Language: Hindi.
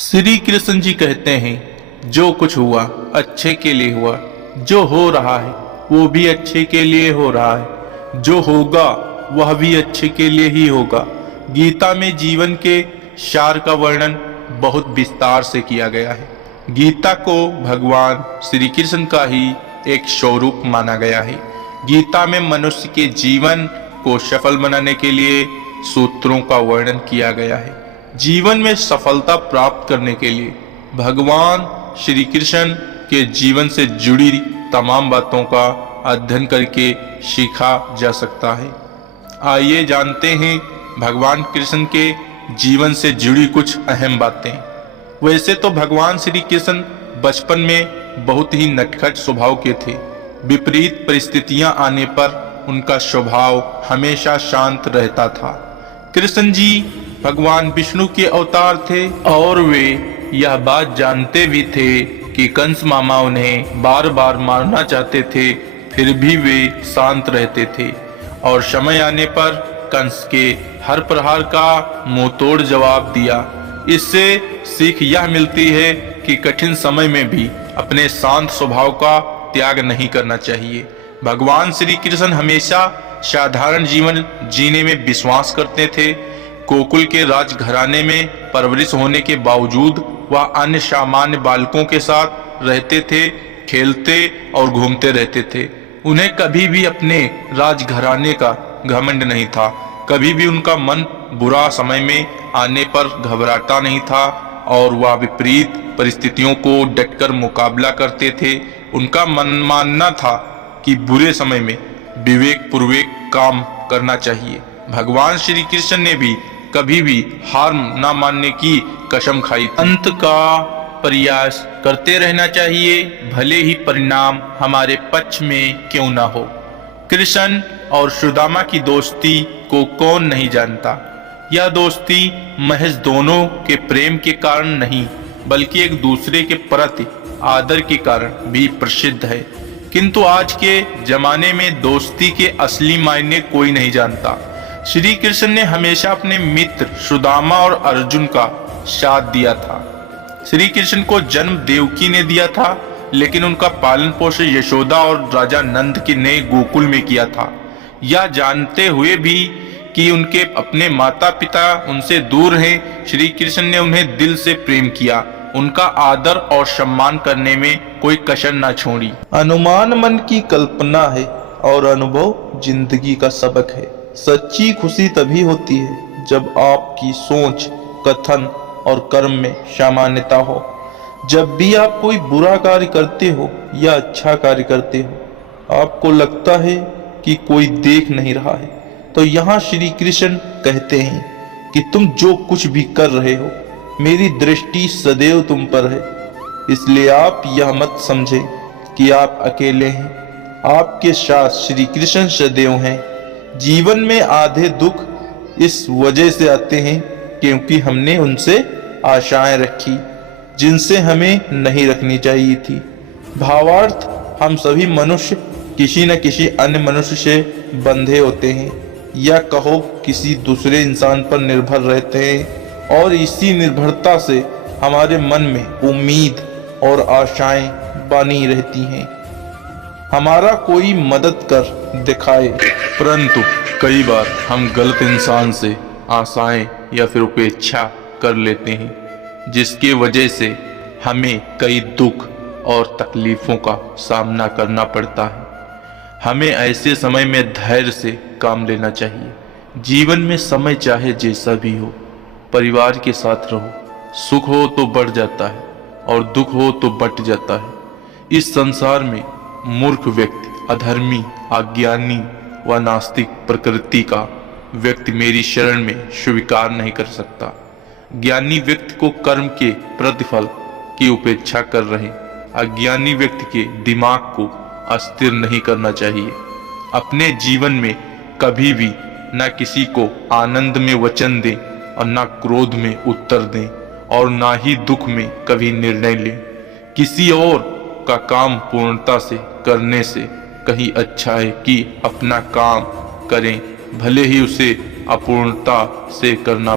श्री कृष्ण जी कहते हैं, जो कुछ हुआ अच्छे के लिए हुआ, जो हो रहा है वो भी अच्छे के लिए हो रहा है, जो होगा वह भी अच्छे के लिए ही होगा। गीता में जीवन के सार का वर्णन बहुत विस्तार से किया गया है। गीता को भगवान श्री कृष्ण का ही एक स्वरूप माना गया है। गीता में मनुष्य के जीवन को सफल बनाने के लिए सूत्रों का वर्णन किया गया है। जीवन में सफलता प्राप्त करने के लिए भगवान श्री कृष्ण के जीवन से जुड़ी तमाम बातों का अध्ययन करके सीखा जा सकता है। आइए जानते हैं भगवान कृष्ण के जीवन से जुड़ी कुछ अहम बातें। वैसे तो भगवान श्री कृष्ण बचपन में बहुत ही नटखट स्वभाव के थे। विपरीत परिस्थितियां आने पर उनका स्वभाव हमेशा शांत रहता था। कृष्ण जी भगवान विष्णु के अवतार थे और वे यह बात जानते भी थे कि कंस मामा उन्हें बार बार मारना चाहते थे, फिर भी वे शांत रहते थे और समय आने पर कंस के हर प्रहार का मुंहतोड़ जवाब दिया। इससे सीख यह मिलती है कि कठिन समय में भी अपने शांत स्वभाव का त्याग नहीं करना चाहिए। भगवान श्री कृष्ण हमेशा साधारण जीवन जीने में विश्वास करते थे। गोकुल के राजघराने में परवरिश होने के बावजूद वह अन्य सामान्य बालकों के साथ रहते थे, खेलते और घूमते रहते थे। उन्हें कभी भी अपने राजघराने का घमंड नहीं था। कभी भी उनका मन बुरा समय में आने पर घबराता नहीं था और वह विपरीत परिस्थितियों को डटकर मुकाबला करते थे। उनका मन मानना था कि बुरे समय में विवेक पूर्वक काम करना चाहिए। भगवान श्री कृष्ण ने भी कभी भी हार न मानने की कसम खाई। अंत का प्रयास करते रहना चाहिए, भले ही परिणाम हमारे पक्ष में क्यों ना हो। कृष्ण और सुदामा की दोस्ती को कौन नहीं जानता। यह दोस्ती महज दोनों के प्रेम के कारण नहीं, बल्कि एक दूसरे के प्रति आदर के कारण भी प्रसिद्ध है। किंतु आज के जमाने में दोस्ती के असली मायने कोई नहीं जानता। श्री कृष्ण ने हमेशा अपने मित्र सुदामा और अर्जुन का साथ दिया था। श्री कृष्ण को जन्म देवकी ने दिया था, लेकिन उनका पालन पोषण यशोदा और राजा नंद ने गोकुल में किया था। यह जानते हुए भी कि उनके अपने माता पिता उनसे दूर हैं, श्री कृष्ण ने उन्हें दिल से प्रेम किया। उनका आदर और सम्मान करने में कोई कसर न छोड़ी। अनुमान मन की कल्पना है और अनुभव जिंदगी का सबक है। सच्ची खुशी तभी होती है जब आपकी सोच, कथन और कर्म में सामान्यता हो। जब भी आप कोई बुरा कार्य करते हो या अच्छा कार्य करते हो, आपको लगता है कि कोई देख नहीं रहा है, तो यहाँ श्री कृष्ण कहते हैं कि तुम जो कुछ भी कर रहे हो, मेरी दृष्टि सदैव तुम पर है। इसलिए आप यह मत समझें कि आप अकेले हैं, आपके साथ श्री कृष्ण सदैव हैं। जीवन में आधे दुख इस वजह से आते हैं क्योंकि हमने उनसे आशाएं रखी जिनसे हमें नहीं रखनी चाहिए थी। भावार्थ, हम सभी मनुष्य किसी न किसी अन्य मनुष्य से बंधे होते हैं, या कहो किसी दूसरे इंसान पर निर्भर रहते हैं, और इसी निर्भरता से हमारे मन में उम्मीद और आशाएं बनी रहती हैं। हमारा कोई मदद कर दिखाए, परंतु कई बार हम गलत इंसान से आशाएं या फिर उपेक्षा कर लेते हैं, जिसकी वजह से हमें कई दुख और तकलीफों का सामना करना पड़ता है। हमें ऐसे समय में धैर्य से काम लेना चाहिए। जीवन में समय चाहे जैसा भी हो, परिवार के साथ रहो। सुख हो तो बढ़ जाता है और दुख हो तो बट जाता है। इस संसार में मूर्ख व्यक्ति, अधर्मी, अज्ञानी व नास्तिक प्रकृति का व्यक्ति मेरी शरण में स्वीकार नहीं कर सकता। ज्ञानी व्यक्ति को कर्म के प्रतिफल की उपेक्षा कर रहे अज्ञानी व्यक्ति के दिमाग को अस्थिर नहीं करना चाहिए। अपने जीवन में कभी भी न किसी को आनंद में वचन दें और न क्रोध में उत्तर दें, और न ही दुख में कभी निर्णय लें। किसी और का काम पूर्णता से करने से कहीं अच्छा है कि अपना काम करें, भले ही उसे अपूर्णता से करना